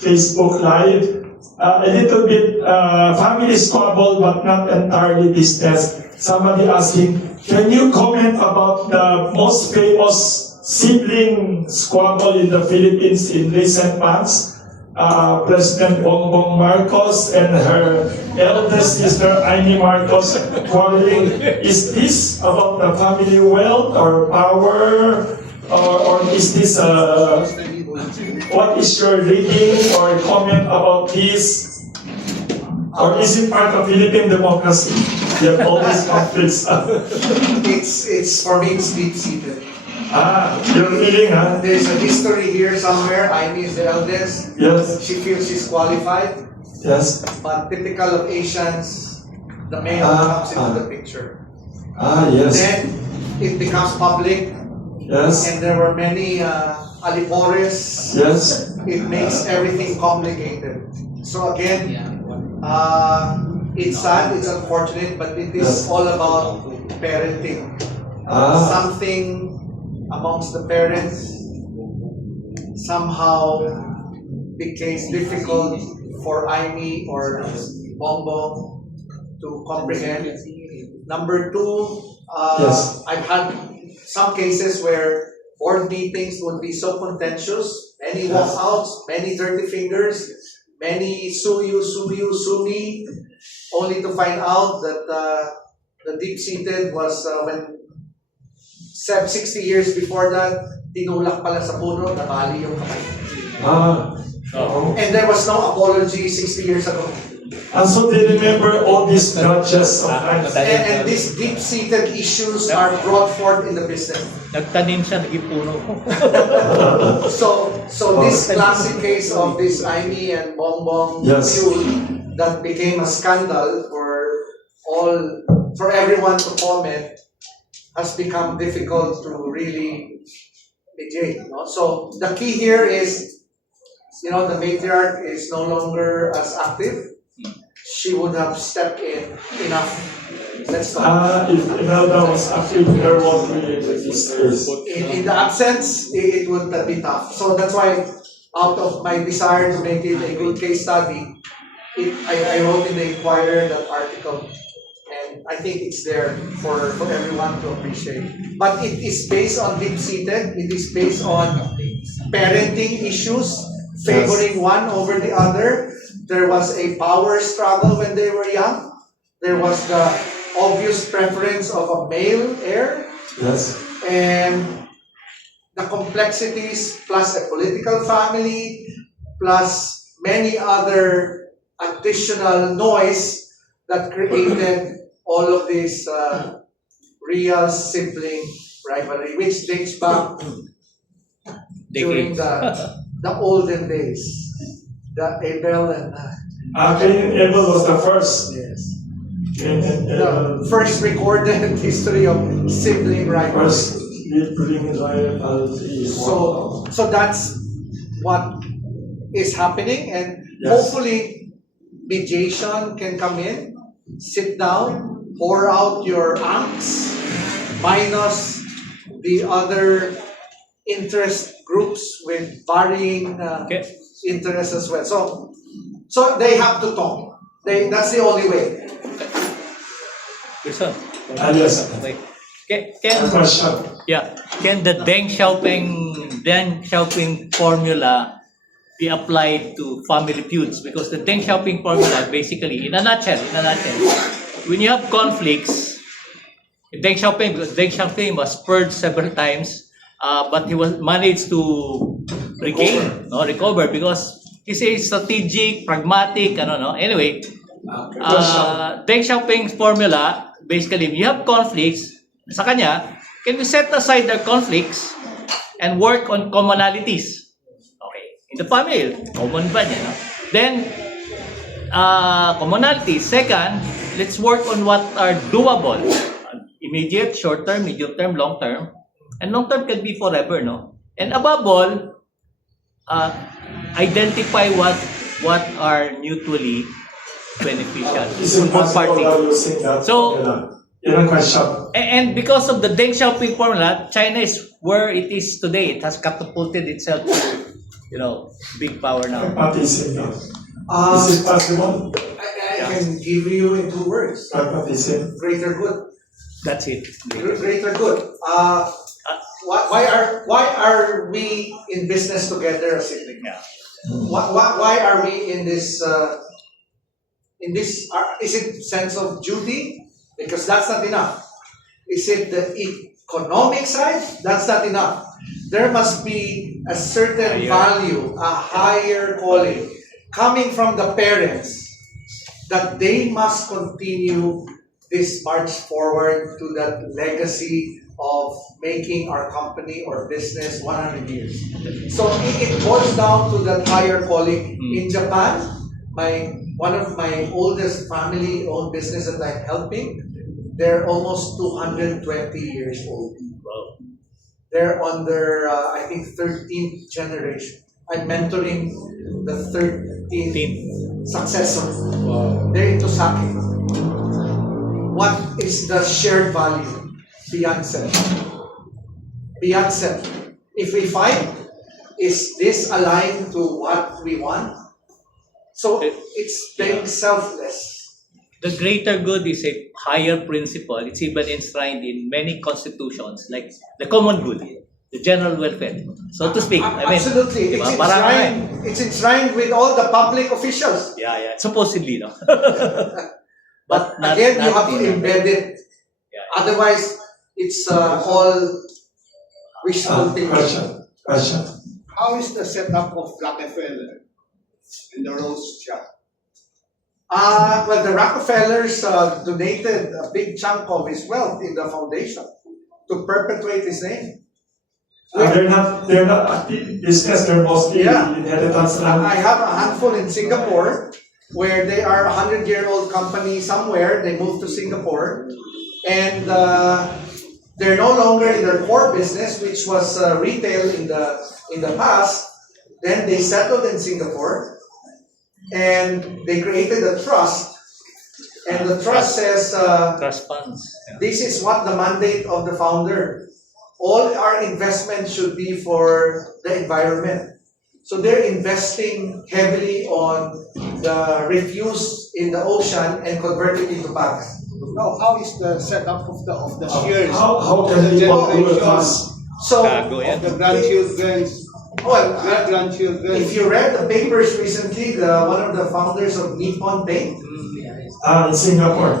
Facebook Live. A little bit family squabble, but not entirely business. Somebody asking, can you comment about the most famous sibling squabble in the Philippines in recent months? President Bongbong Marcos and her eldest sister Amy Marcos quarreling. Is this about the family wealth or power, or is this what is your reading or comment about this? Or is it part of Philippine democracy? You have all these conflicts. It's for me, it's deep-seated. You're feeling, huh? There's a history here somewhere. Amy is the eldest. Yes. She feels she's qualified. Yes. But typical of Asians, the male comes into the picture. Yes. Then it becomes public, Yes. and there were many alipores. Yes. It makes everything complicated. So again, it's sad, it's unfortunate, but it is all about parenting. Something amongst the parents somehow became difficult for Amy or Bongbong to comprehend. Number two, Yes. I've had some cases where board meetings would be so contentious, many walkouts, many dirty fingers, many sue you, sue me, only to find out that the deep-seated was when 60 years before that, tinulak pala sa puno, nabali yung kamay. And there was no apology 60 years ago. And so they remember all these grudges of times. And these deep-seated issues are brought forth in the business. Nagtanim siya, naging puno. So this classic case of this Amy and Bongbong feud that became a scandal for everyone to comment has become difficult to really negate. No? So the key here is, the matriarch is no longer as active. She would have stepped in enough. Let's stop. If Imelda was active, there won't be registers. In the absence, it would be tough. So that's why, out of my desire to make it a good case study, I wrote in the Inquirer that article. And I think it's there for everyone to appreciate. But it is based on deep-seated. It is based on parenting issues, favoring one over the other. There was a power struggle when they were young. There was the obvious preference of a male heir. Yes. And the complexities, plus a political family, plus many other additional noise that created all of this real sibling rivalry, which dates back during the olden days. The Abel and Cain and Abel was the first. yes, The the first recorded history of sibling rivalry. first sibling rivalry. So that's what is happening, and Yes. hopefully mediation can come in, sit down, pour out your angst, minus the other interest groups with varying interests as well. So they have to talk. That's the only way. Wilson. Yes. Okay. Question. Can the Deng Xiaoping formula be applied to family feuds? Because the Deng Xiaoping formula, basically, in a nutshell, when you have conflicts, Deng Xiaoping was purged several times, but he was managed to recover because he's a strategic, pragmatic, Anyway, Deng Xiaoping's formula, basically, if you have conflicts, sa kanya, can you set aside the conflicts and work on commonalities? Okay. In the family, common ba niya, no? Then, commonalities. Second, let's work on what are doable. Immediate, short term, medium term, long term. And long term can be forever, no? And above all, identify what are mutually beneficial It's to both impossible parties. using that. So, Yun ang question. and because of the Deng Xiaoping formula, China is where it is today. It has catapulted itself big power now. Pragmatism. No? Uh, Is it possible? I can give you in 2 words. Pragmatism. Greater good. That's it. Greater good. Why are we in business together as siblings? Yeah. Why are we in this? Is it sense of duty? Because that's not enough. Is it the economic side? That's not enough. There must be a certain Higher. value, a higher calling coming from the parents that they must continue this march forward to that legacy of making our company or business 100 years. So it boils down to that higher calling. In Japan, one of my oldest family-owned business that I'm helping, they're almost 220 years old. Wow. They're on their, I think, 13th generation. I'm mentoring the 13th Team. successor. Wow. They're into sake. What is the shared value? Beyond self. Beyond self. If we fight, is this aligned to what we want? So it's being selfless. The greater good is a higher principle. It's even enshrined in many constitutions, like the common good, the general welfare, so to speak. I mean, Absolutely. diba? Parang, It's enshrined with all the public officials. yeah. Supposedly, no? But not- again, you not have to in- embed it. Yeah. Otherwise, it's all wishful thinking. Question. How is the setup of Rockefeller and the Rothschild? Well, the Rockefellers donated a big chunk of his wealth in the foundation to perpetuate his name. They're not active business, they're mostly Yeah. inheritance I land. have a handful in Singapore where they are a 100-year-old company somewhere. They moved to Singapore, and they're no longer in their core business, which was retail in the past. Then they settled in Singapore, and they created a trust. And the trust says, Trust funds. Yeah. this is what the mandate of the founder. All our investment should be for the environment. So they're investing heavily on the refuse in the ocean and convert it into bags. No, how is the setup of the shares? How can The people do generation trust? So, Cargo, yeah. of the grandchildren's, well, great-grandchildren? if you read the papers recently, one of the founders of Nippon Paint In Singapore.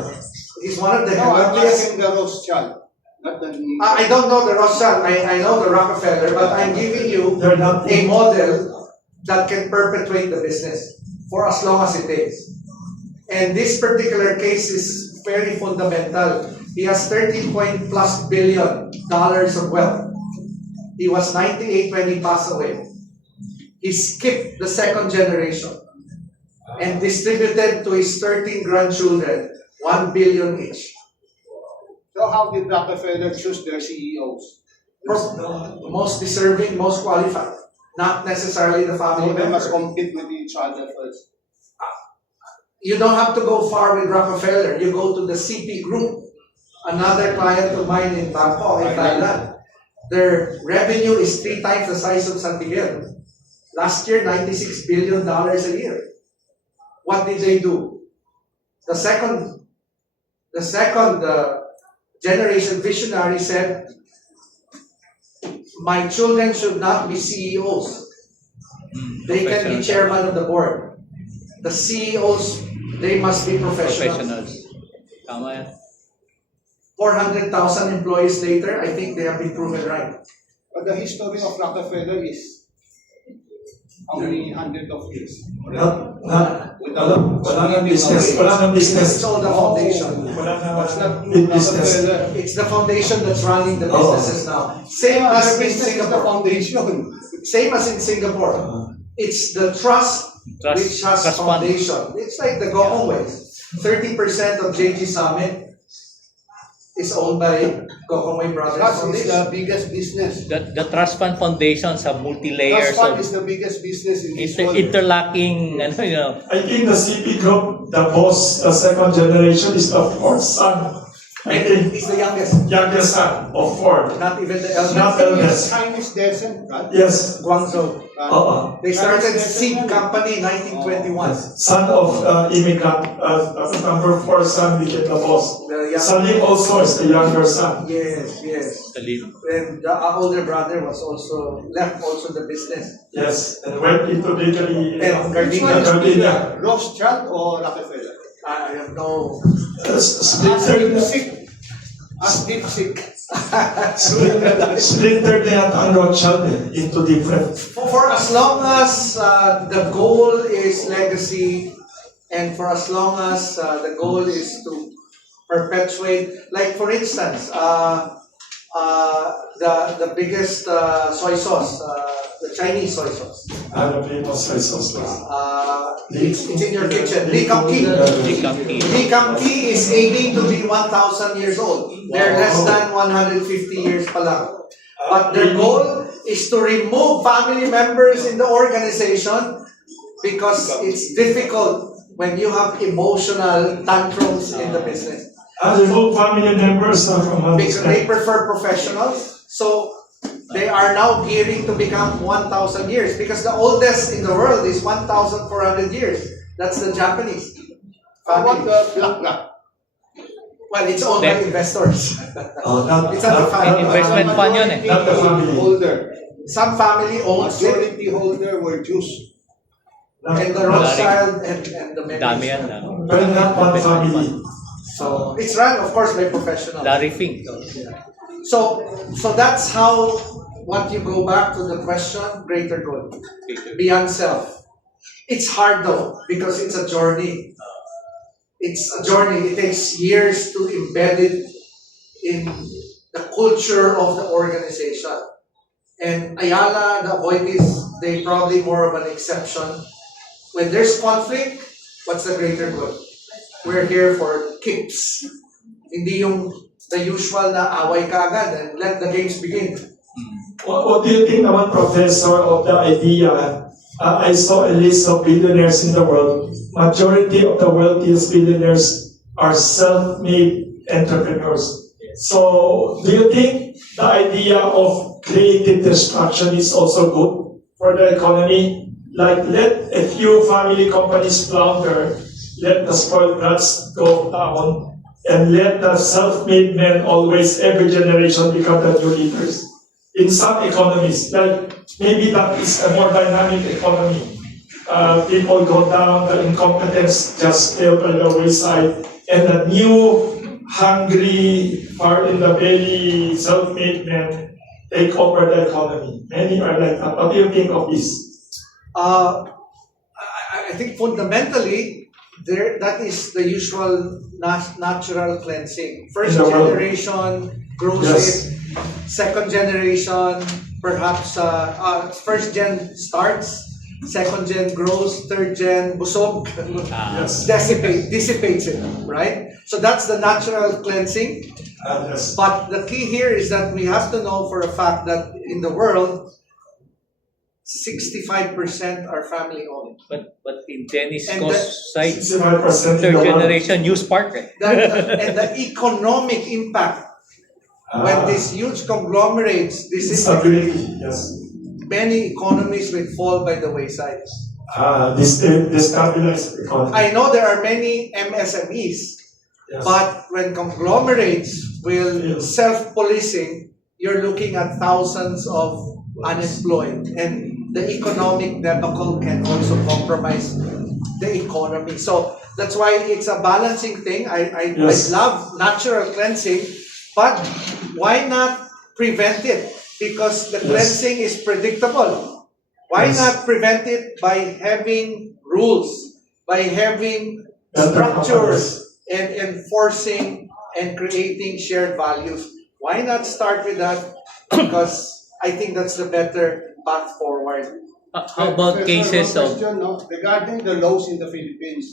is one of the No, I'm healthiest. asking the Rothschild, not the I don't know the Rothschild, I know the Rockefeller, but I'm giving you They're not a model that can perpetuate the business for as long as it takes. And this particular case is very fundamental. He has $13+ billion of wealth. He was 98 when he passed away. He skipped the second generation and distributed to his 13 grandchildren 1 billion each. So how did Rockefeller choose their CEOs? Most deserving, most qualified. Not necessarily the family So they must member. compete with each other first. You don't have to go far with Rockefeller. You go to the CP Group, another client of mine in Bangkok, in Thailand. Their revenue is 3 times the size of San Miguel. Last year, $96 billion a year. What did they do? The second generation visionary said, my children should not be CEOs. They can be chairman of the board. The CEOs, they must be professionals. Professionals. Tama yan. 400,000 employees later, I think they have been proven right. But the history of Rockefeller is how many hundred of years? Wala nang business. It's all the foundation. What's not Big business. Rockefeller? It's the foundation that's running the businesses now. Same The as in business is the Singapore. foundation. Same as in Singapore. It's the trust which has Trust fund. foundation. It's like the Gokong Ways. 30% of JG Summit is owned by Gokong Way Brothers Trust is Foundation. the biggest business. The Trust Fund Foundations have multi-layers Trust fund of is the biggest business in this world. interlocking, I think the CP Group, the boss, the second generation is the fourth son. I think, He's the youngest, youngest son of four. not even the eldest. Not eldest. Chinese descent, right? Yes. Guangzhou. Uh-uh. They started Chinese Seed descent. Company 1921. Son of immigrant, number four son became the boss. The young- Salim also is the younger son. Yes, yes. Salim. And the older brother was also left also the business. Yes, and went into bakery. And Which one Gardenia. is Gardenia. bigger, Rothschild or Rockefeller? I have no. Splintered, As deep sick. splintered na yata ang Rothschild into different. For as long as the goal is legacy, and for as long as the goal is to perpetuate, like for instance, the biggest soy sauce, the Chinese soy sauce. Ano famous soy sauce was? It's in your kitchen. Li Kam Ki. Li Kam Ki. Li Kam Ki is aiming to be 1,000 years old. They're less than 150 years pa lang. But their goal is to remove family members in the organization because it's difficult when you have emotional tantrums in the business. Remove family members from Because they prefer professionals. So they are now gearing to become 1,000 years because the oldest in the world is 1,400 years. That's the Japanese. What family. the black black? Well, it's owned by investors. Not, It's not a family. Investment fund yun eh. Not the family. Holder. Some family owns it, Majority holder were Jews. and the Rothschild and the Dami Medici. yan. But not one family. So it's run, of course, by professionals. Larry Fink. So that's how, what you go back to the question, greater good, beyond self. It's hard though, because it's a journey. It's a journey. It takes years to embed it in the culture of the organization. And Ayala, the Aboitiz, they probably more of an exception. When there's conflict, what's the greater good? We're here for keeps. Hindi yung the usual na away ka agad and let the games begin. What do you think naman, Professor, of the idea? I saw a list of billionaires in the world. Majority of the wealthiest billionaires are self-made entrepreneurs. So, do you think the idea of creative destruction is also good for the economy? Like, let a few family companies flounder, let the spoiled brats go down, and let the self-made men always, every generation, become the new leaders. In some economies, like maybe that is a more dynamic economy. People go down, the incompetence just stay by the wayside, and the new, hungry, far in the belly, self-made men take over the economy. Many are like that. What do you think of this? I think fundamentally, that is the usual natural cleansing. First In the world. generation grows Yes. it. Second generation, perhaps first gen starts, second gen grows, third gen busog, Yes. dissipates it, right? So that's the natural cleansing. Yes. But the key here is that we have to know for a fact that in the world, 65% are family owned. But in Dennis And Co's site, 65% in third the world. generation news park eh. And the economic impact when these huge conglomerates disintegrate, Instability, yes. many economies will fall by the wayside. Destabilize the economy. I know there are many MSMEs, Yes. but when conglomerates will Yes. self-policing, you're looking at thousands of unemployed, and the economic debacle can also compromise the economy. So that's why it's a balancing thing. I Yes. love natural cleansing, but why not prevent it? Because the Yes. cleansing is predictable. Why Yes. not prevent it by having rules, by having Better structures and enforcing and creating shared values? Why not start with that? Because I think that's the better path forward. How about Professor, cases one of question, no? Regarding the laws in the Philippines,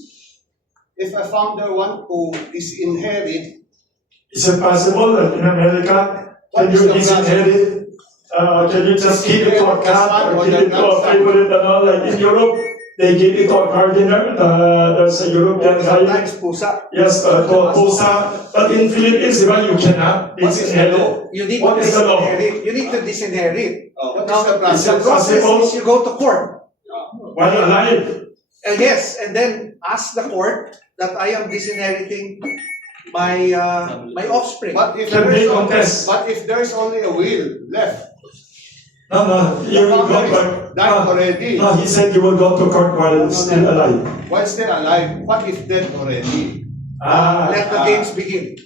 if a founder want to disinherit, Is it possible that in America, can What you is the disinherit? Can you just give it to a cat or give it to a favorite and all? Like in Europe, they give it to a gardener. There's a European guy. Sometimes pusa. Yes, called Pusa. But in Philippines, di ba, you cannot. It's inherit. You need What to is the law? disinherit. You need to disinherit. What Now, is the process? the process Possible? is you go to court. While alive. Yes, and then ask the court that I am disinheriting my my offspring. But if Can there they is contest? but if there is only a will left, No, you the will go founder back. is died already. No, he said you will go to court while still alive. While still alive, what if dead already? Let the games begin.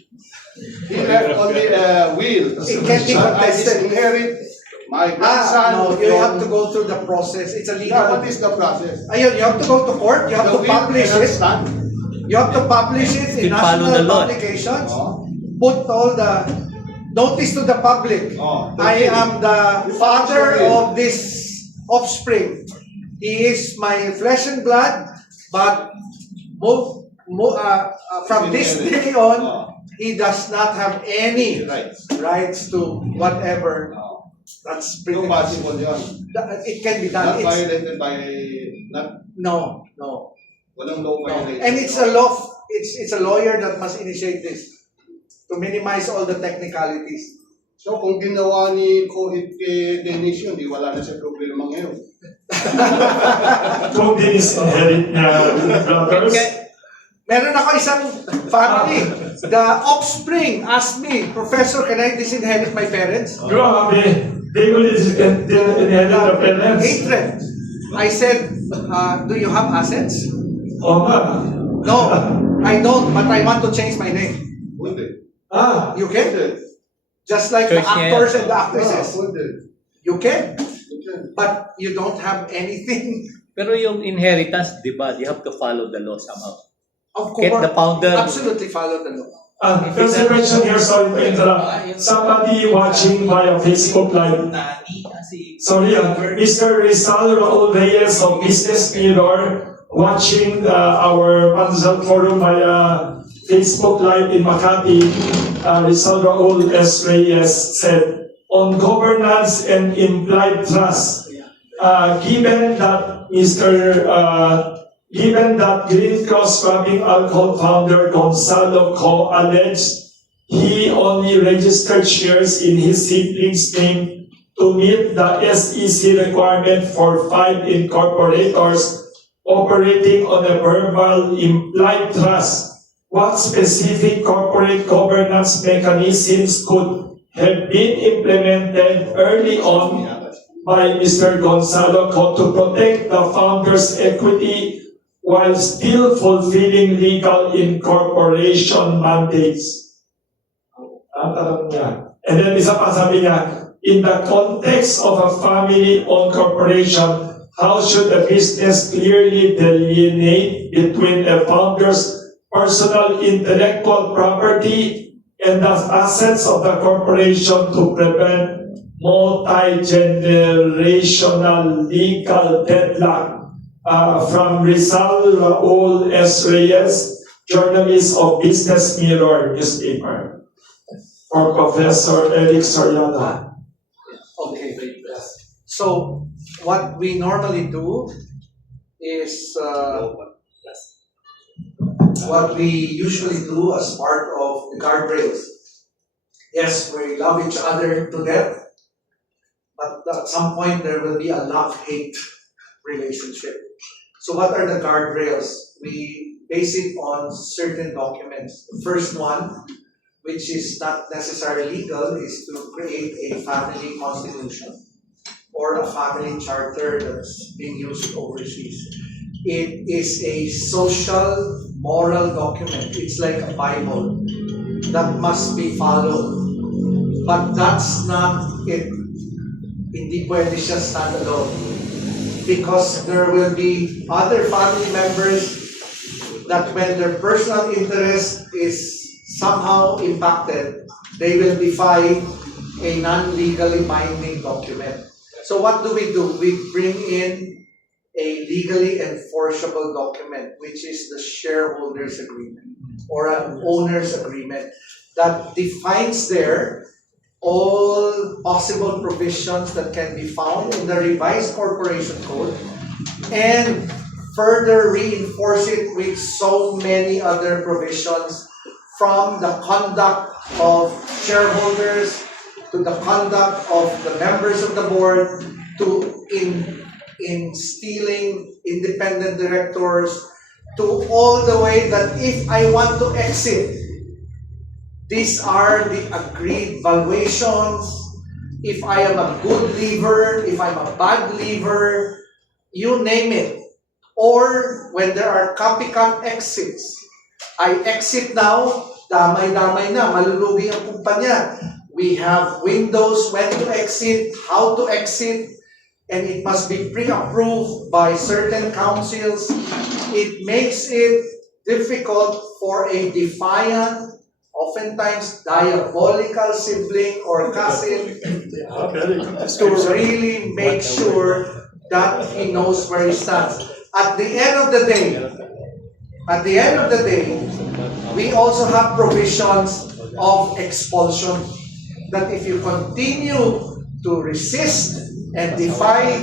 He left only a will. It can be Shall I contested. disinherit my grandson? No, you have to go through the process. It's a Yeah, legal. what is the process? Ayun, you have to go to court. You have The to will publish cannot it. stand. You have to publish it in You follow the national law. publications. Oh. Put all the notice to the public. Oh, the I will. am the father will. of this offspring. He is my flesh and blood, but from this day on, Oh, he does not have any right. rights to whatever. Oh. That's pretty No much. possible yun. It can be done. Not It's, violated by, not, no. walang law violation. And it's a law. It's a lawyer that must initiate this to minimize all the technicalities. So kung ginawa ni Kohit kay Dennis yun, di wala na siya problema ngayon. Kung disinherit niya brothers. Meron ako isang family. The offspring asked me, Professor, can I disinherit my parents? Grabe. They will inherit the parents. Hatred. I said, do you have assets? Oo nga. No, I don't, but I want to change my name. Pwede. You can? Pwede. Just like the Church niya actors yan. and the actresses. Pwede. You can, Pwede. but you don't have anything. Pero yung inheritance, di ba, you have to follow the law somehow. Of Get course, the founder. absolutely follow the law. There's a question here, sorry to interrupt. Somebody watching via Facebook Live. Sorry, Mr. Rizal Raul Reyes of Business Mirror watching our Panzal Forum via Facebook Live in Makati. Rizal Raul S. Reyes said, on governance and implied trust, given that given that Green Cross Rubbing Alcohol founder Gonzalo Co. alleged he only registered shares in his sibling's name to meet the SEC requirement for 5 incorporators operating on a verbal implied trust, what specific corporate governance mechanisms could have been implemented early on by Mr. Gonzalo Co. to protect the founder's equity while still fulfilling legal incorporation mandates? Ang tanong niya. And then isa pa sabi niya, in the context of a family-owned corporation, how should a business clearly delineate between a founder's personal intellectual property and the assets of the corporation to prevent multi-generational legal deadlock? From Rizal Raul S. Reyes, journalist of Business Mirror newspaper, for Professor Eric Soriano. Okay. So what we normally do is what we usually do as part of the guardrails. Yes, we love each other to death, but at some point there will be a love-hate relationship. So what are the guardrails? We base it on certain documents. The first one, which is not necessarily legal, is to create a family constitution or a family charter that's being used overseas. It is a social, moral document. It's like a Bible that must be followed. But that's not it. Hindi pwede siya standalone. Because there will be other family members that when their personal interest is somehow impacted, they will defy a non-legally binding document. So what do? We bring in a legally enforceable document, which is the shareholders agreement or an owner's agreement that defines there all possible provisions that can be found in the revised corporation code and further reinforce it with so many other provisions, from the conduct of shareholders to the conduct of the members of the board to instilling independent directors, to all the way that if I want to exit, these are the agreed valuations. If I am a good leaver, if I'm a bad leaver, you name it. Or when there are copycat exits, I exit now, damay-damay na, malulugi ang kumpanya. We have windows when to exit, how to exit, and it must be pre-approved by certain councils. It makes it difficult for a defiant, oftentimes diabolical sibling or cousin to really make sure that he knows where he stands. At the end of the day, we also have provisions of expulsion, that if you continue to resist and defy,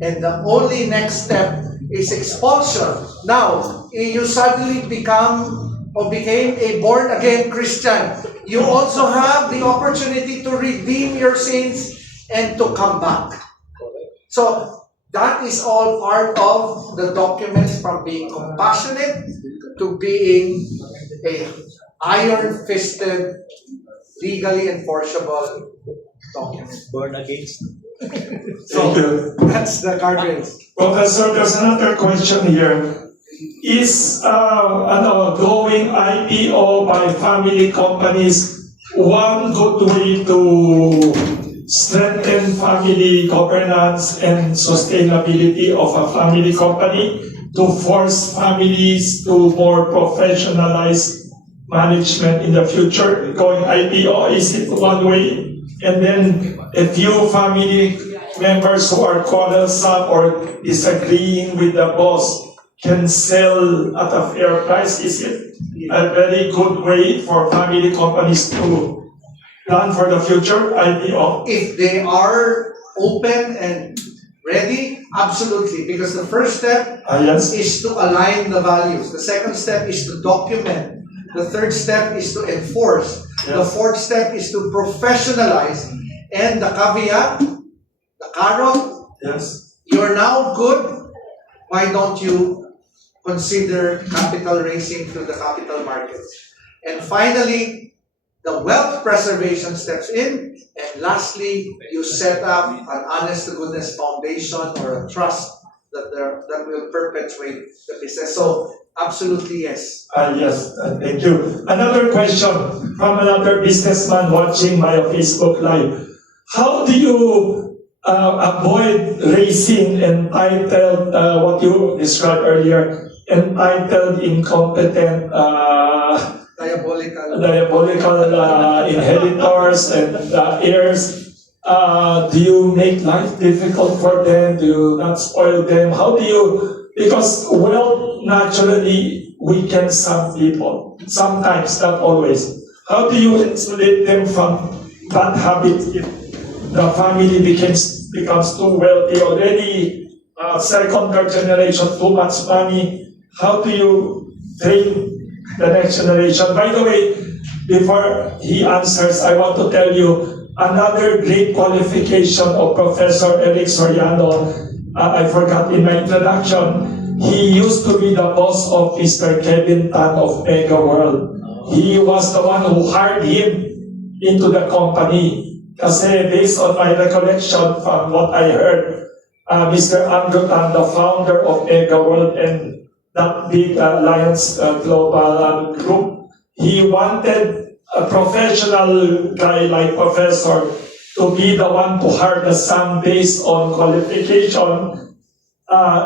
and the only next step is expulsion. Now, you suddenly became a born-again Christian. You also have the opportunity to redeem your sins and to come back. So, that is all part of the documents, from being compassionate to being a iron-fisted, legally enforceable document. Born against. So, Thank you. that's the guardrails. Professor, there's another question here. Is going IPO by family companies one good way to strengthen family governance and sustainability of a family company, to force families to more professionalized management in the future? Going IPO, is it one way? And then a few family members who are quarrelsome or disagreeing with the boss can sell at a fair price. Is it a very good way for family companies to plan for the future, IPO? If they are open and ready, absolutely. Because the first step Yes. is to align the values. The second step is to document. The third step is to enforce. The Yes. fourth step is to professionalize. And the caveat, the carrot, Yes. you're now good. Why don't you consider capital raising through the capital markets? And finally, the wealth preservation steps in. And lastly, you set up an honest-to-goodness foundation or a trust that will perpetuate the business. So, absolutely yes. Yes, thank you. Another question from another businessman watching my Facebook Live. How do you avoid raising entitled, what you described earlier, entitled, incompetent, diabolical inheritors and heirs? Do you make life difficult for them? Do you not spoil them? How do you, because wealth naturally weakens some people, sometimes, not always. How do you insulate them from bad habits if the family becomes too wealthy already, second, third generation, too much money? How do you train the next generation? By the way, before he answers, I want to tell you another great qualification of Professor Eric Soriano. I forgot in my introduction. He used to be the boss of Mr. Kevin Tan of Mega World. He was the one who hired him into the company. Kasi based on my recollection from what I heard, Mr. Andrew Tan, the founder of Mega World and that big Alliance Global Group, he wanted a professional guy like Professor to be the one to hire the son based on qualification.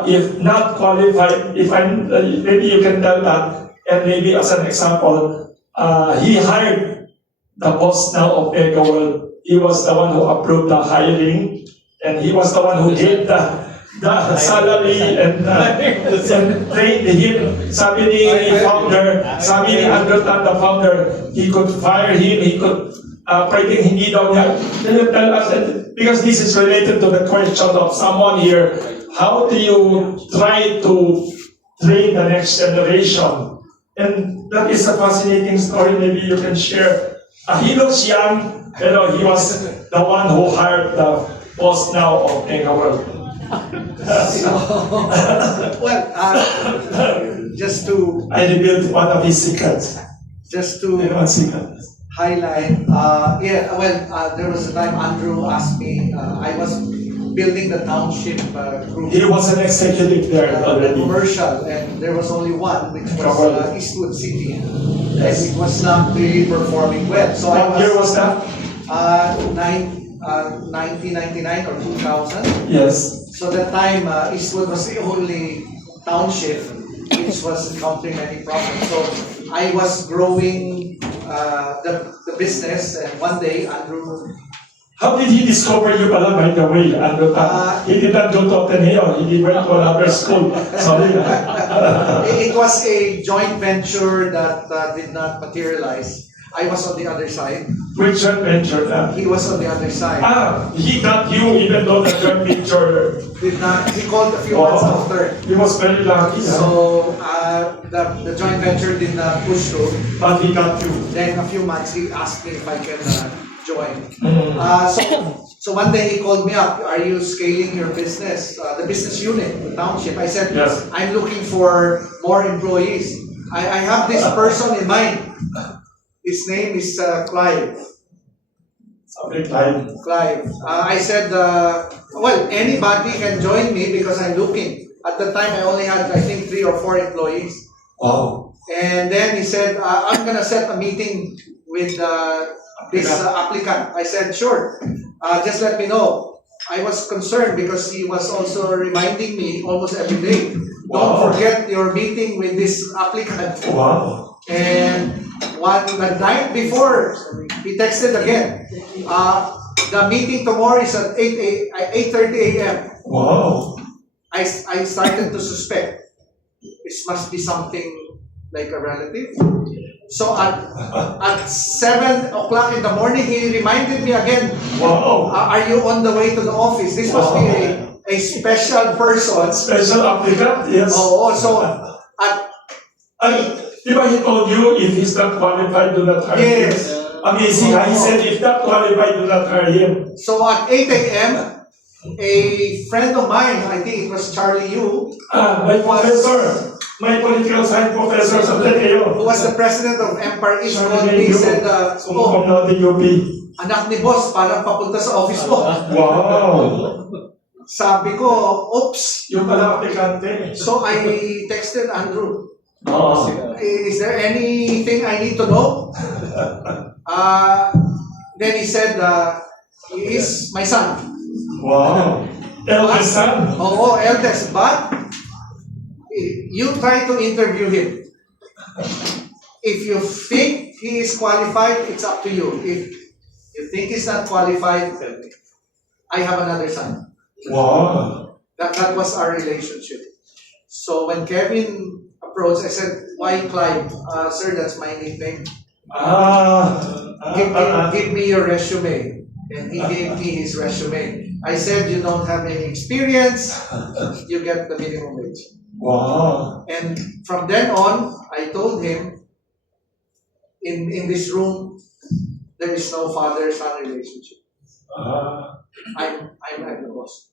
If not qualified, maybe you can tell that, and maybe as an example, he hired the boss now of Mega World. He was the one who approved the hiring, and he was the one who gave the salary and trained him. Sabi ni Andrew Tan, the founder, he could fire him, he could, pwedeng hindi daw niya. Can you tell us, because this is related to the question of someone here how do you try to train the next generation? And that is a fascinating story. Maybe you can share. He looks young, he was the one who hired the boss now of Enga World. Well, just to I revealed one of his secrets. One secret. highlight, there was a time Andrew asked me, I was building the township group, He was an executive there the already. commercial, and there was only one, which was Travel. Eastwood City, Yes. and it was not really performing well. So What year was that? 1999 or 2000. Yes. So that time, Eastwood was the only township which was encountering any problems. So I was growing the business, and one day Andrew, How did he discover you pala, by the way, Andrew Tan? He did not go to Ateneo, he went to another school. Sorry. it was a joint venture that did not materialize. I was on the other side. Which joint venture that? He was on the other side. He got you even though the joint venture. Did not. He called a few months Wow. after. He was very lucky, So the joint venture did not push through. but he got you. Then a few months, he asked me if I can join. Mm. So one day he called me up. Are you scaling your business, the business unit, the township? I said, Yes. I'm looking for more employees. I have this person in mind. His name is Clive. Something like, Clive. I said, anybody can join me because I'm looking. At the time, I only had, I think, 3 or 4 employees. wow. And then he said, I'm gonna set a meeting with this applicant. I said, sure. Just let me know. I was concerned because he was also reminding me almost every day. Wow. Don't forget your meeting with this applicant. Wow. And the night before, he texted again. The meeting tomorrow is at 8:30 a.m. Wow. I started to suspect this must be something like a relative. So at 7 o'clock in the morning, he reminded me again, Wow. are you on the way to the office? This must be a special person. Special applicant, yes. Oh, so at Di ba he told you if he's not qualified, do not hire him? Yes. Amazing. He said if not qualified, do not hire him. So at 8 a.m., a friend of mine, I think it was Charlie Yu, My professor, my political science professor sa who Ateneo. was the president of Empire East, called Charlie me, Yu. said, From Northern UP. anak ni boss, parang papunta sa office mo. Wow. Sabi ko, oops. Yung pala aplikante. So I texted Andrew, Oo. is there anything I need to know? Then he said, he is my son. Wow. Eldest son. Oo, eldest, but you try to interview him. If you think he is qualified, it's up to you. If you think he's not qualified, I have another son. Wow. That was our relationship. So when Kevin approached, I said, why Clive? Sir, that's my nickname. Give me your resume. And he gave me his resume. I said, you don't have any experience, you get the minimum wage. Wow. And from then on, I told him, in this room, there is no father-son relationship. I'm the boss.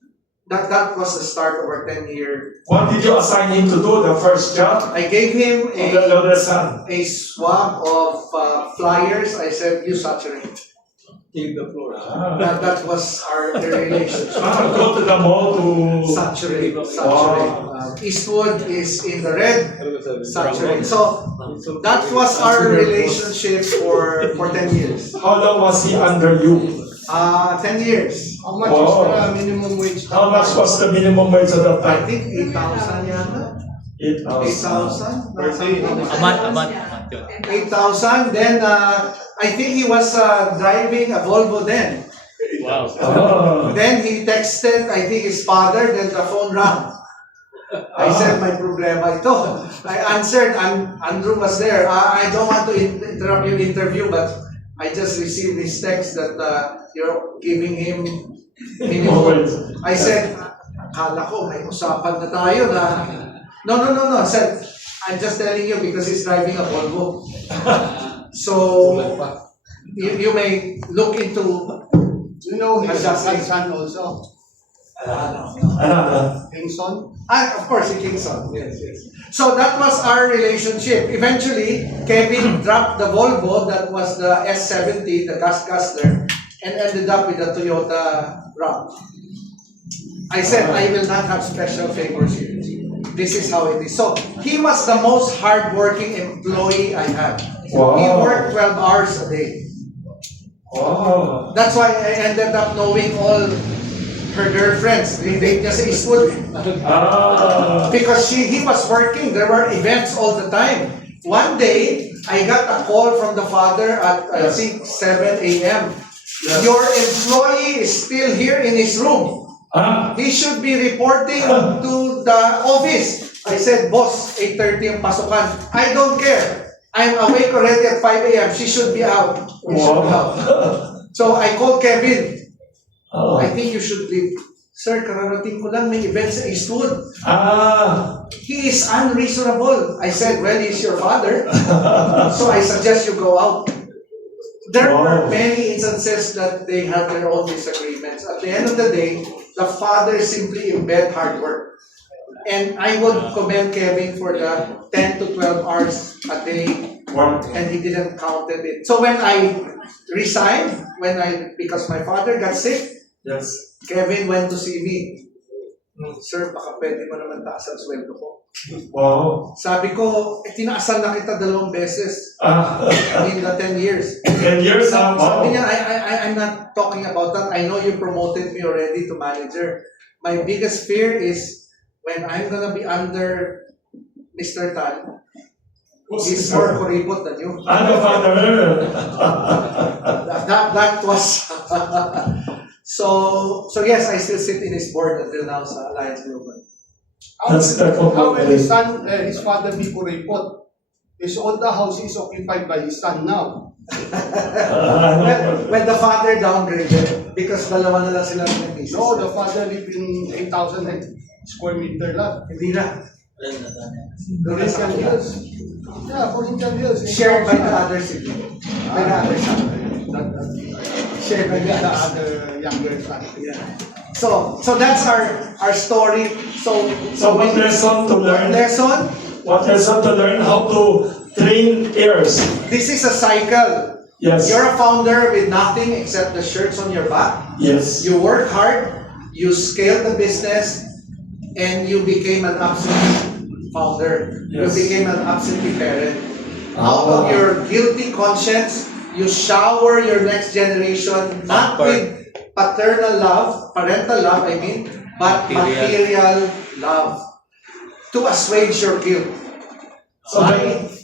That was the start of our 10-year. What did you assign him to do, the first job? I gave him Of the eldest son. a swab of flyers. I said, you saturate. Take the floor. That was our relationship. Go to the mall to... Saturate. Wow. Eastwood is in the red. Saturate. So that was our relationship for 10 years. How long was he under you? 10 years. How much Wow. is the minimum wage? How much was the minimum wage at that I time? think 8,000 yata. 8,000. 8,000? Not something like A that. month yun. 8,000. Then I think he was driving a Volvo then. Wow. Oh. Then he texted, I think his father, then the phone rang. I said, my problema ito. I answered, Andrew was there. I don't want to interrupt your interview, but I just received this text that you're giving him minimum. I said, Akala ko may usapan na tayo na... No, sir. I'm just telling you because he's driving a Volvo. So, you may look into... You know his Adjusting. son also, Ano? Kingston. Of course, in Kingston. Yes. So that was our relationship. Eventually, Kevin dropped the Volvo, that was the S70, the gas guzzler, and ended up with the Toyota RAV. I said, I will not have special favors here. This is how it is. So, he was the most hardworking employee I had. Wow. He worked 12 hours a day. Wow. That's why I ended up knowing all her girlfriends. They niya sa Eastwood. Ah. Because he was working. There were events all the time. One day, I got a call from the father at I think 7 a.m. Yes. Your employee is still here in his room. Ah. He should be reporting to the office. I said, boss, 8:30 ang pasukan. I don't care. I'm awake already at 5 a.m. She should be out. He should be out. So I called Kevin. Oh. I think you should leave. Sir, kararating ko lang, may event sa Eastwood. Ah. He is unreasonable. I said, well, he's your father. So I suggest you go out. There were Wow. many instances that they had their own disagreements. At the end of the day, the father simply embed hard work. And I would commend Kevin for the 10 to 12 hours a day, Work. and he didn't count it. So when I resigned, because my father got sick, Yes. Kevin went to see me. Sir, baka pwede mo naman taasan sweldo ko. Wow. Sabi ko, tinaasan na kita 2 beses Ah. in the 10 years. 10 years now. Wow. Sabi niya, I'm not talking about that. I know you promoted me already to manager. My biggest fear is when I'm gonna be under Mr. Tan, he's more kuripot than you. Ano, Father? That was... So yes, I still sit in his board until now sa Alliance Global. That's the How will his compliment. son, his father be report? His older house is occupied by his son now. When the father downgraded, because dalawa na lang sila ng business. No, the father live in 8,000 square meter lot. Hindi na. Corinthian Hills. Yeah, Corinthian Hills. Shared by the other sibling. By the other son. Shared by Maybe the the other son. other younger son. Yeah. So that's our story. So What lesson to learn? lesson? What lesson to learn? How to train heirs? This is a cycle. Yes. You're a founder with nothing except the shirts on your back. Yes. You work hard, you scaled the business, and you became an absentee founder. Yes. You became an absentee parent. Out of your guilty conscience, you shower your next generation not with parental love, I mean, but material love to assuage your guilt. So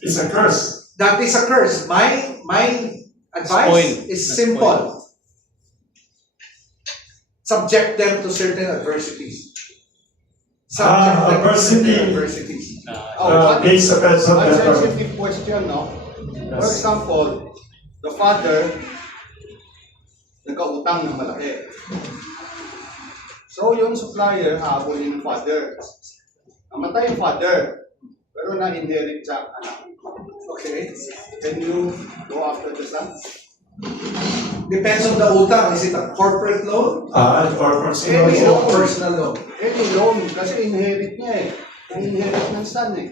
it's a curse. That is a curse. My advice Spoil. is That's simple. Subject them to certain adversities. Subject them to adversity. certain adversities. Based on One that. sensitive question, no? For Yes. example, the father nagkautang ng malaki. So yung supplier, hahabulin ng father. Namatay yung father, pero na-inherit sa anak. Okay? Can you go after the son? Depends on the utang. Is it a corporate loan? Or personal Any loan. personal loan? Any loan, kasi inherit niya eh. Inherit ng son eh.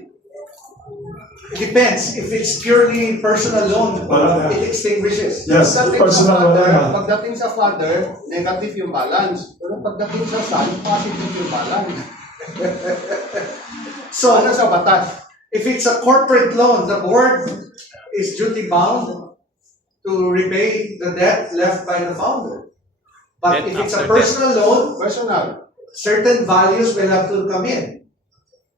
It depends. If it's purely personal loan, Wala na. it extinguishes. Yes, personal loan na. Pagdating sa father, negative yung balance. Pero pagdating sa son, positive yung balance. So, Ano sa batas? if it's a corporate loan, the board is duty bound to repay the debt left by the founder. But Debt if it's a after personal loan, Personal. certain values will have to come in.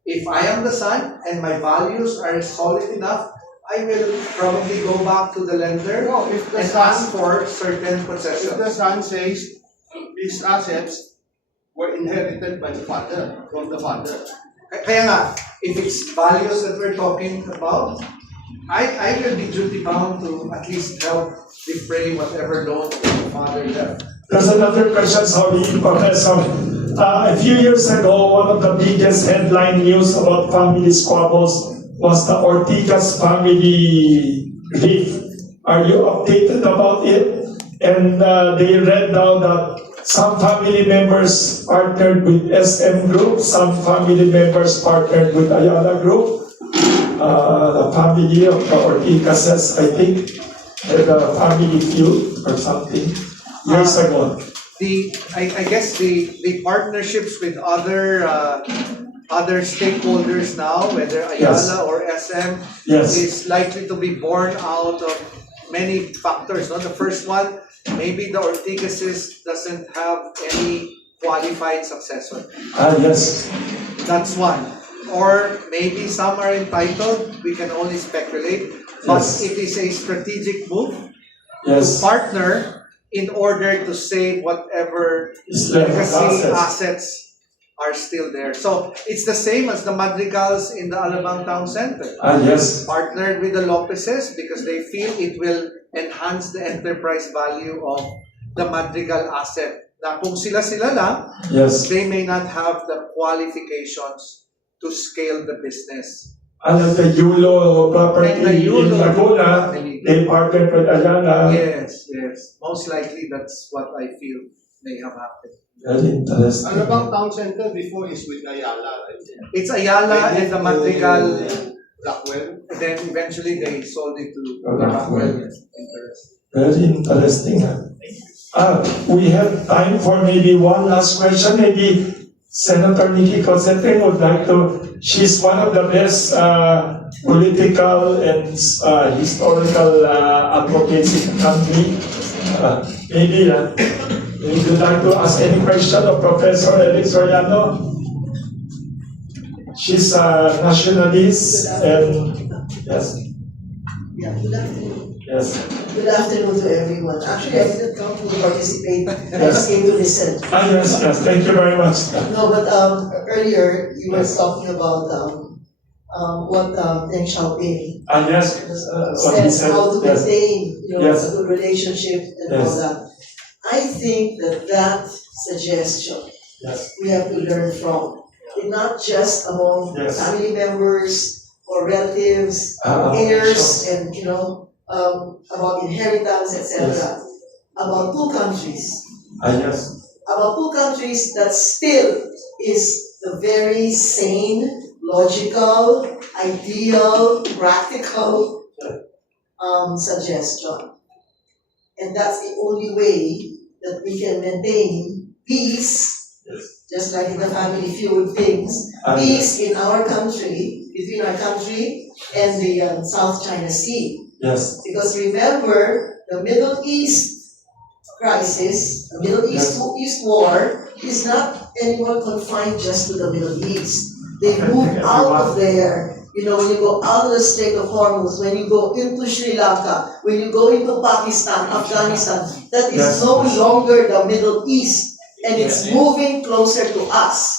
If I am the son and my values are solid enough, I will probably go back to the lender No, if the and son- ask for certain If the concessions. son says these assets were inherited by the father, from the father. Kaya nga, if it's values that we're talking about, I will be duty bound to at least help defray whatever loan the father left. There's another question, sorry, Professor. A few years ago, one of the biggest headline news about family squabbles was the Ortigas family grief. Are you updated about it? And they read down that some family members partnered with SM Group, some family members partnered with Ayala Group. The family of the Ortigas, I think, had a family feud or something years ago. I guess the partnerships with other stakeholders now, whether Ayala Yes. or SM, Yes. is likely to be born out of many factors. No? The first one, maybe the Ortigases doesn't have any qualified successor. Yes. That's one. Or maybe some are entitled, we can only speculate. But Yes. it is a strategic move Yes. to partner in order to save whatever It's left legacy assets. assets are still there. So it's the same as the Madrigals in the Alabang Town Center. Yes. Partnered with the Lopezes because they feel it will enhance the enterprise value of the Madrigal asset. Na kung sila-sila lang, Yes. they may not have the qualifications to scale the business. And the Yulo property And the Yulo in Laguna, family. they partnered with Ayala. Yes, yes. Most likely that's what I feel may have happened. Very interesting. Alabang Town Center before is with Ayala, right? It's Ayala and the Madrigal. Blackwell. Then eventually they sold it to Rockwell. interest. Very interesting. We have time for maybe one last question. Maybe Senator Nikki Cosette would like to. She's one of the best political and historical advocates in the country. Maybe you'd like to ask any question of Professor Eric Soriano. She's a nationalist and yes, Yeah, good afternoon. yes. Good afternoon to everyone. Actually, I didn't come to participate. I just came to listen. Yes, yes. Thank you very much. No, but earlier you were talking about what Deng Xiaoping Yes, what he said, said. how to Yes, maintain Yes. a good relationship and all Yes. that. I think that suggestion yes, we have to learn from. It's not just among Yes. family members or relatives, heirs, and about inheritance, etc. Yes. About two countries. yes, About two countries that still is the very sane, logical, ideal, practical suggestion. And that's the only way that we can maintain peace, yes. just like in the family feud things, peace in our country, between our country and the South China Sea. Yes, Because remember, the Middle East crisis, the Middle East, East war, is not anymore confined just to the Middle East. They Okay, moved out everyone. of there. When you go out of the Strait of Hormuz, when you go into Sri Lanka, when you go into Pakistan, Afghanistan, that is Yes, no yes. longer the Middle East. And it's Yes. moving closer to us.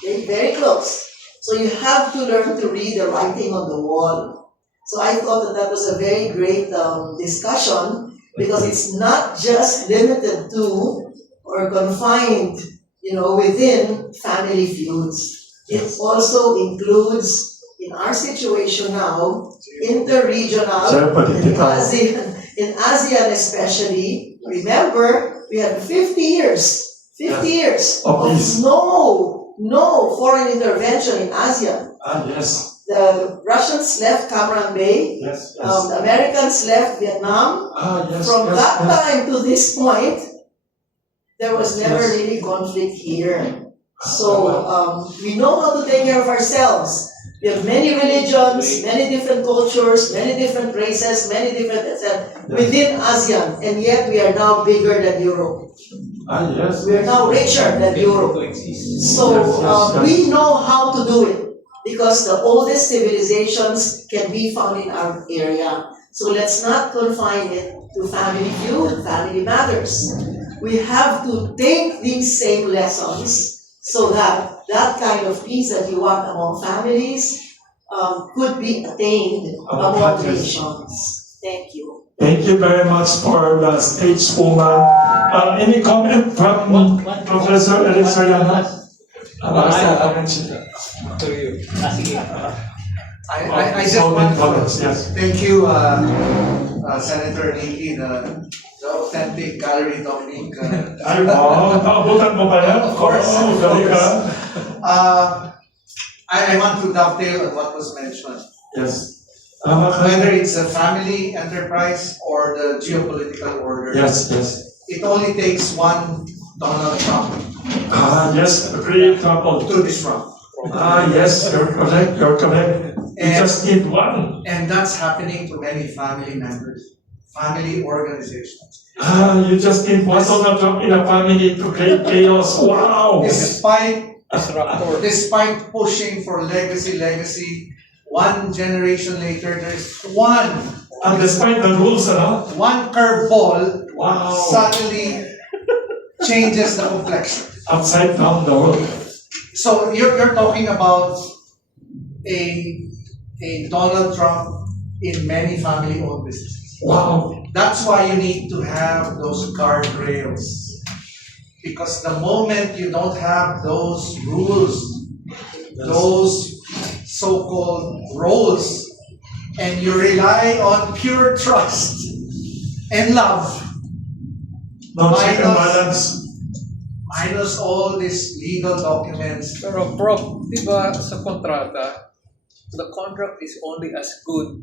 Okay, very close. So you have to learn to read the writing on the wall. So I thought that was a very great discussion because it's not just limited to or confined, within family feuds. It also includes, in our situation now, interregional, Geopolitical. in ASEAN especially. Remember, we had 50 years Of of peace. no foreign intervention in ASEAN. Yes, The Russians left Cam Bay, yes, yes. the Americans left Vietnam. Yes, From yes, that yes. time to this point, there was never Yes. really conflict here. So we know how to take care of ourselves. We have many religions, many different cultures, many different races, many different etc. within ASEAN, and yet we are now bigger than Europe. Yes. We are now richer than Europe. So Yes, yes. we know how to do it because the oldest civilizations can be found in our area. So let's not confine it to family feud, family matters. We have to take these same lessons so that that kind of peace that you want among families could be attained Among among countries. nations. Thank you. Thank you very much for the stage woman. Any comment from Professor Elixir Llamas? Sige. I just So many want comments, to yes. thank you, Senator Nikki, the authentic gallery Dominic. Ay, naabutan mo ba yan? Of course, Oh, of galing ka. I want to dovetail on what was mentioned. Yes. Tama ka. Whether it's a family enterprise or the geopolitical order, Yes, yes. it only takes one Donald Trump Yes, great couple. to disrupt. Yes, you're correct, you're correct. You And- just need one. And that's happening to many family members, family organizations. You just need one Donald Trump in a family to create chaos. Wow! Despite pushing for legacy, one generation later, there's one And despite the rules, curveball wow! suddenly changes the complexion. Upside down the world. So you're talking about a Donald Trump in many family-owned businesses. Wow! That's why you need to have those guardrails. Because the moment you don't have those rules, those so-called roles, and you rely on pure trust and love, No check and Minus- balance. minus all these legal documents. Pero Prof, di ba sa kontrata, the contract is only as good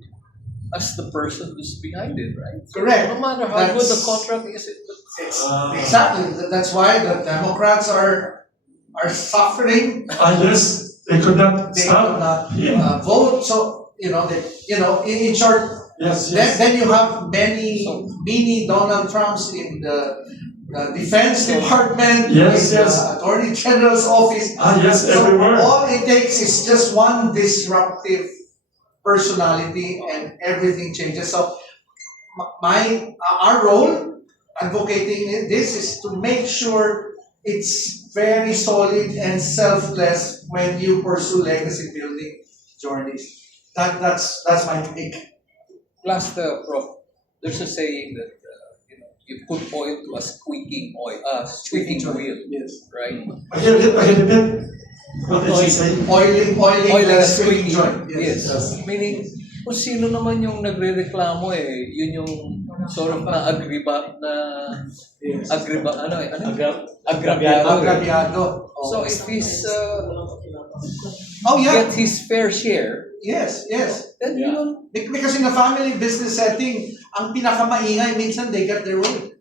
as the person who's behind it, right? Correct. No matter how good the That's- contract is, Exactly. That's why the Democrats are suffering. Yes, they could not They stop. could not Yeah. vote. So in short, Yes, then, yes. then you have many Donald Trumps in the Defense Department, Yes, in yes. the Attorney General's office. Yes, So everywhere. all it takes is just one disruptive personality, and everything changes. So our role advocating this is to make sure it's very solid and selfless when you pursue legacy building journeys. That's my take. plus the Prof, there's a saying that you put oil to a squeaking wheel, Yes. right? Repeat. What did you say? Oiling Oil the and squeaking squeaking. joint. Yes. Meaning, kung sino naman yung nagre-reklamo yun yung sort of na Yes. agrabyado. Agrabyado. So if he's Oh yeah. get his fair share, Yes. then you know, Because in a family business setting, ang pinakamaingay minsan they get their way.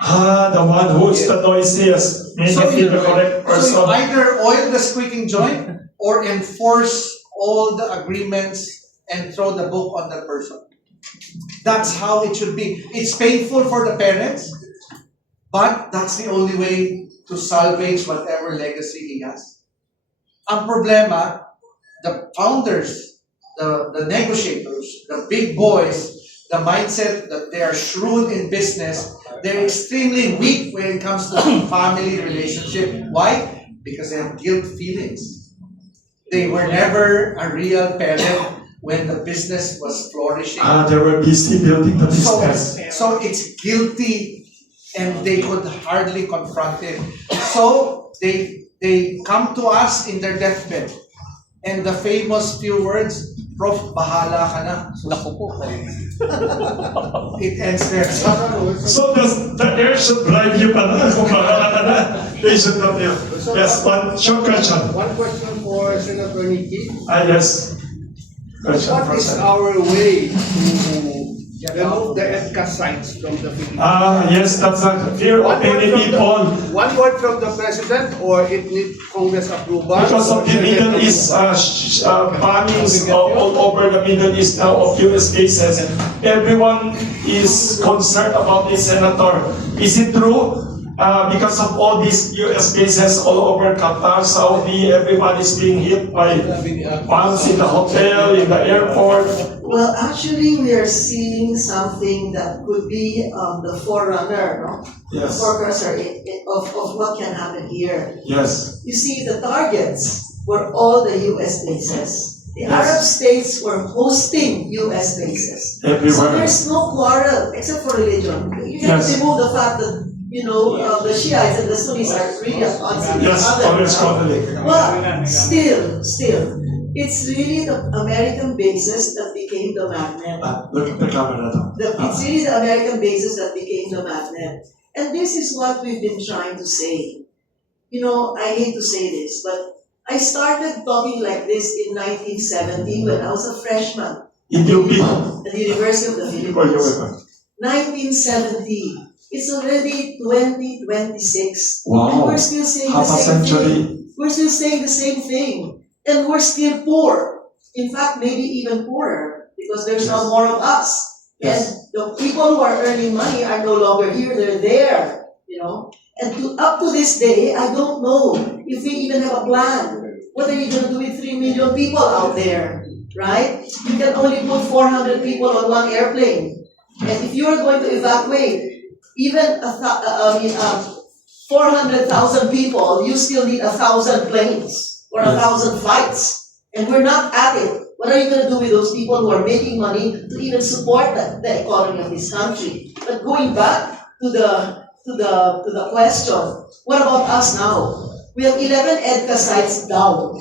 The one who's the noisiest. Maybe you, the correct person. so you either oil the squeaking joint or enforce all the agreements and throw the book on that person. That's how it should be. It's painful for the parents, but that's the only way to salvage whatever legacy he has. Ang problema, the founders, the negotiators, the big boys, the mindset that they are shrewd in business, they're extremely weak when it comes to family relationship. Why? Because they have guilt feelings. They were never a real parent when the business was flourishing. They were busy building the So, business. so it's guilty and they could hardly confront it. So they come to us in their deathbed. And the famous few words, Prof, bahala ka na. naku po. It ends there. So the air should drive you pala kung bahala ka na. They should not you. Yes, one short question. One question for Senator Nikki. Yes. Question What for is Sen. our way to remove the EDCA signs from the Philippines? Yes, that's a fear of many people. One word from the President, or it needs Congress approval? Because of the or Middle Senate East approval? bombings all over the Middle East now of US cases, everyone is concerned about this, Senator. Is it true? Because of all these US cases all over Qatar, Saudi, everyone is being hit by bombs in the hotel, in the airport. Well, actually, we are seeing something that could be the forerunner, no? Yes. Forecaster of what can happen here. Yes. You see, the targets were all the US bases. The Yes. Arab states were hosting US bases. So Everywhere. there's no quarrel except for religion. You can Yes. remove the fact that, the Shiites and the Sunnis are really at odds with each Yes, other. always quarterly. But still, it's really the American bases that became the magnet. Look at the camera now. It's really the American bases that became the magnet. And this is what we've been trying to say. I hate to say this, but I started talking like this in 1970 when I was a freshman In UP. at the University of the Or Philippines. you 1970. It's already 2026. And Wow. we're still saying the Half a same century. thing. We're still saying the same thing. And we're still poor. In fact, maybe even poorer because there's now more of us. Yes. And the people who are earning money are no longer here, they're there. And up to this day, I don't know if we even have a plan. What are you going to do with 3 million people out there, right? You can only put 400 people on one airplane. And if you are going to evacuate even 400,000 people, you still need 1,000 planes or 1,000 flights. And we're not at it. What are you going to do with those people who are making money to even support the economy of this country? But going back to the question, what about us now? We have 11 EDCA sites down,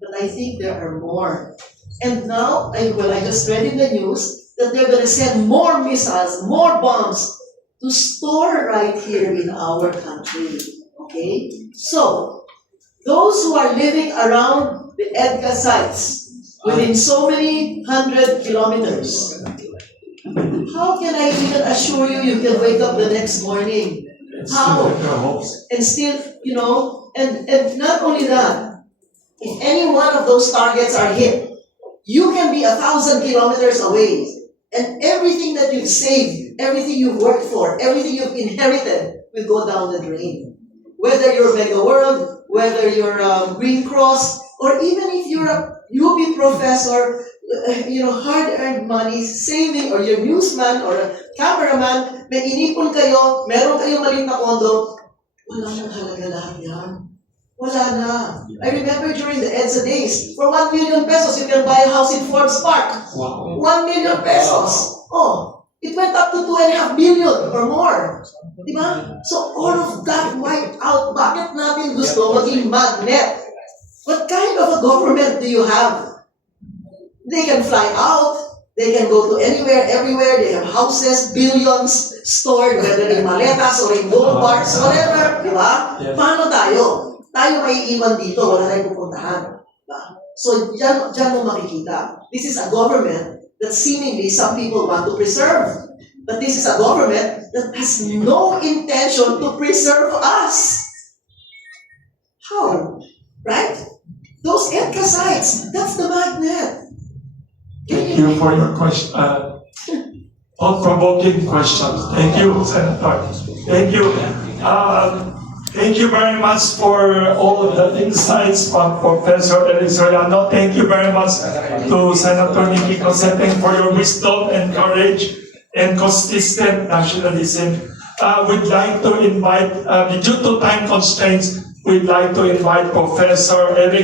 but I think there are more. And now, I just read in the news that they're going to send more missiles, more bombs to store right here in our country. Okay? So, those who are living around the EDCA sites, within so many 100 kilometers, how can I even assure you can wake up the next morning? How? And still, and not only that, if any one of those targets are hit, you can be 1,000 kilometers away, and everything that you've saved, everything you've worked for, everything you've inherited will go down the drain. Whether you're Mega World, whether you're Green Cross, or even if you're a UP professor, hard-earned money, saving, or you're newsman or a cameraman, may inipon kayo, meron kayong maliit na kondo, wala nang halaga lahat yan. Wala na. I remember during the EDSA days, for 1 million pesos, you can buy a house in Forbes Park. Wow. 1 million pesos. Oh, it went up to 2.5 billion or more. Diba? So all of that wiped out. Bakit natin gusto maging magnet? What kind of a government do you have? They can fly out. They can go to anywhere, everywhere. They have houses, billions stored, whether in maletas or in gold bars, whatever. Diba? Yes. Paano tayo? Tayo may iwan dito, wala tayong pupuntahan. Diba? So, dyan mo makikita. This is a government that seemingly some people want to preserve. But this is a government that has no intention to preserve us. How? Right? Those EDCA sites, that's the magnet. Thank you for your question. Thought-provoking questions. Thank you, Senator. Thank you. Thank you very much for all of the insights from Professor Eric Soriano. Thank you very much to Senator Nikki Cosseteng for your wisdom and courage and consistent nationalism. We'd like to invite, due to time constraints, we'd like to invite Professor Eric